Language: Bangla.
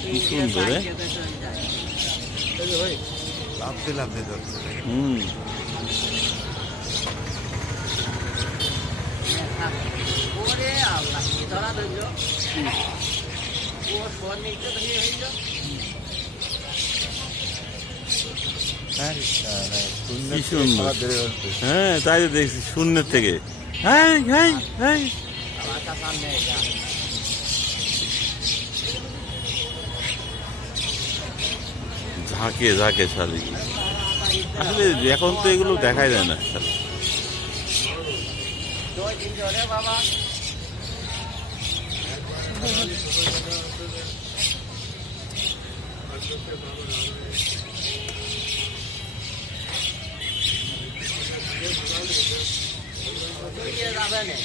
কি সুন্দর রে। লাফতে লাফতে ধরছে। ওরে আল্লাহ কি ধরা ধরলো ও শোর নিচে ধরে হইল কি সুন্দর। হ্যাঁ তাই তো দেখছি শূন্যের থেকে। হ্যাঁ হ্যাঁ হ্যাঁ আমার সামনে যা ঝাঁকে ঝাঁকে শালি। আসলে এখন তো এগুলো দেখাই যায় না শালি। দুই তিন জনে বাবা যাবে না